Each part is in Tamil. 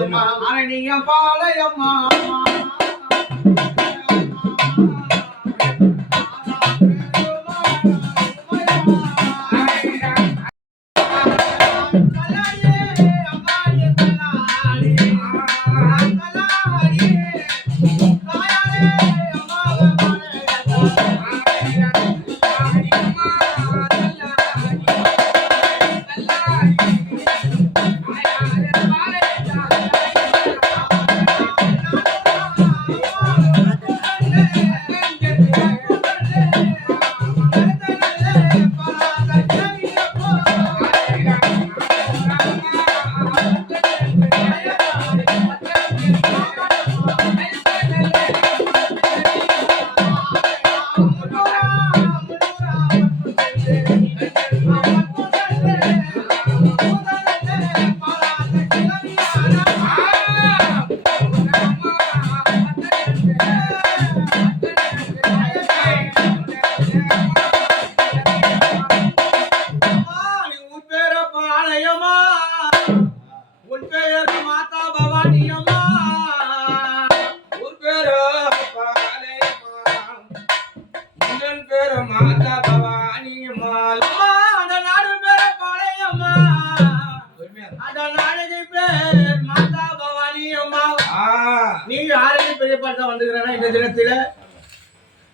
பாளையம்மா ஆனா நீங்க பாளையம்மா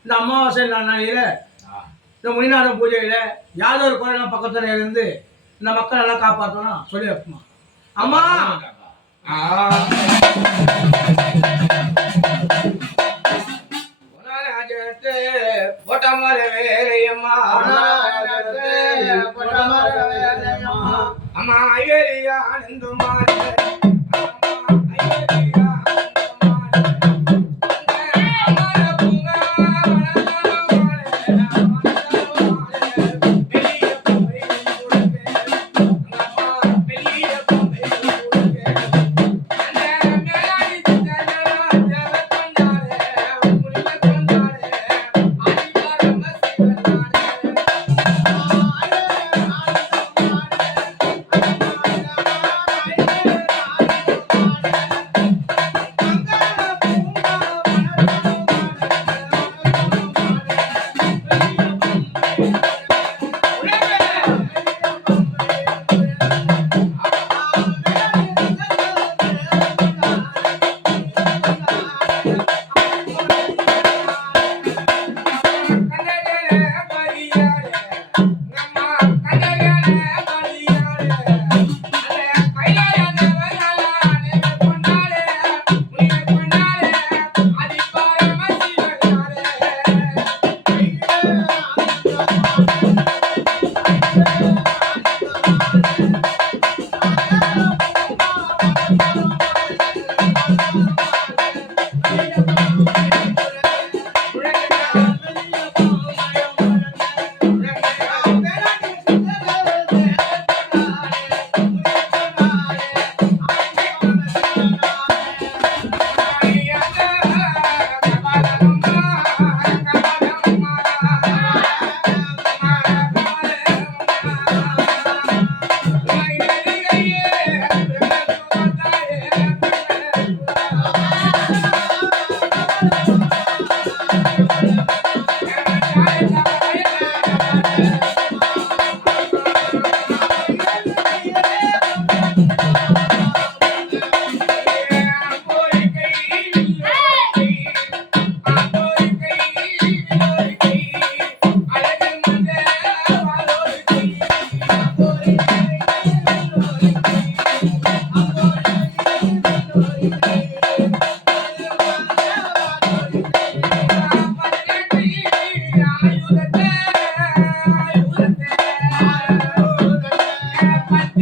இந்த அமாவாசை நாளையில இந்த முனிநாதன் பூஜையில யாதோ ஒரு குறைலாம் பக்கத்துல இருந்து இந்த மக்கள் நல்லா காப்பாற்றணும் சொல்லி வைப்போமா அம்மா ஆ புனராஜத்தை போட்டமர வேலையம்மா அம்மா ஐயரியா ஆனந்தமானே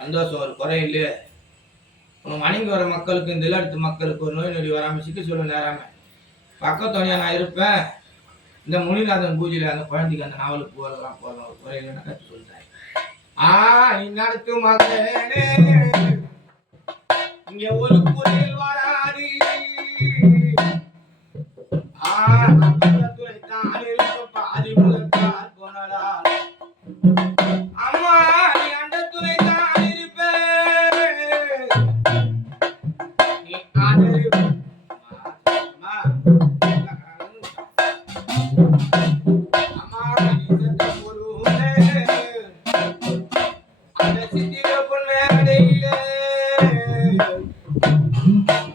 சந்தோஷம் ஒரு குறை இல்லையே உனக்கு வணங்கி வர மக்களுக்கு இந்த இல்லத்து மக்களுக்கு ஒரு நோய் நொடி வராமல் சிக்க சொல்ல நேராம. பக்கத்தோனியா நான் இருப்பேன். இந்த முனிநாதன் பூஜையில அந்த குழந்தைக்கு அந்த நாவலுக்கு போகலாம் போகலாம் ஒரு குறையில கற்று சொல்றேன். ஆ நீ நடத்து மகளே. இங்க ஒரு குறையில் வராது ஆ பாதி Mm-hmm.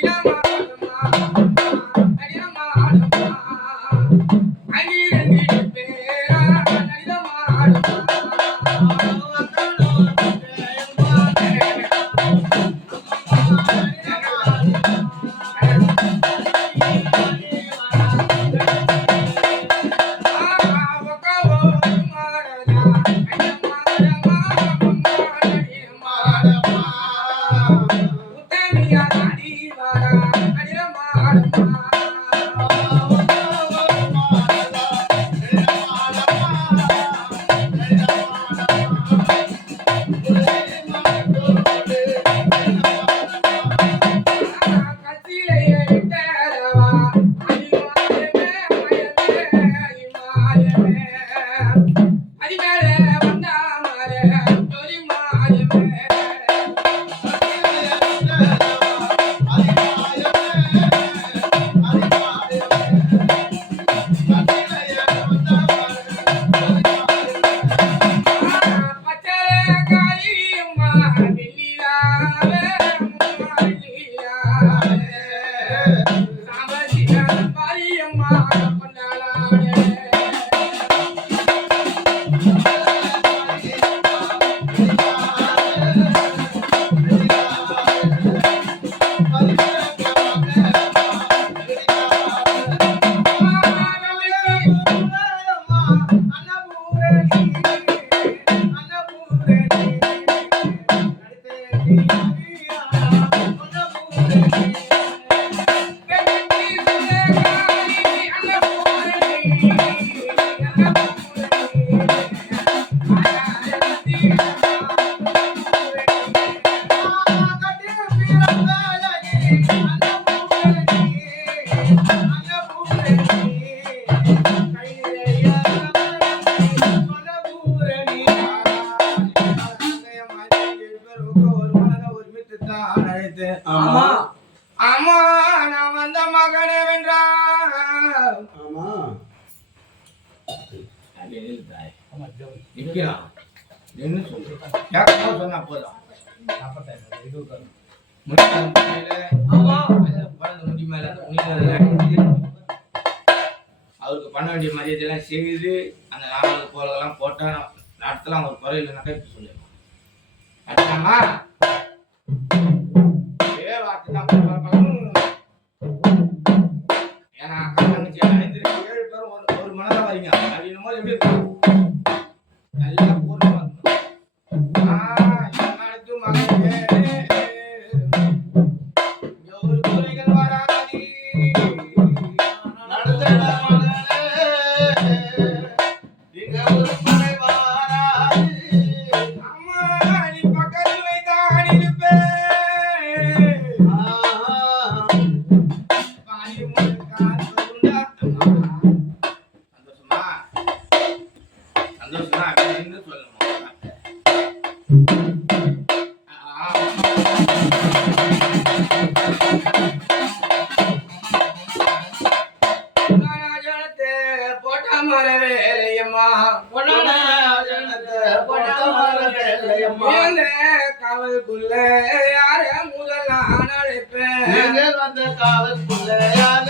Caminando. Bye. ஆமா. அம்மா நான் வந்த மகனே வென்றான் ஆமா. நிக்கிறான் என்ன கேட்கமா சொன்னா போதும். ஆமா. அவருக்கு பண்ண வேண்டிய மரியாதையெல்லாம் செய்து அந்த நாவல் போலெல்லாம் போட்டா நடத்தலாம் ஒரு குறை இல்லைனாக்கா இப்ப சொல்லிடலாம். ஒரு மனதான் வரீங்க அப்படின்னும் போது எப்படி இருக்கும் நல்லா மர வேலையம்மா. காவல்குள்ள யார முதல் நான் அழைப்பேன் காவல்குள்ள யார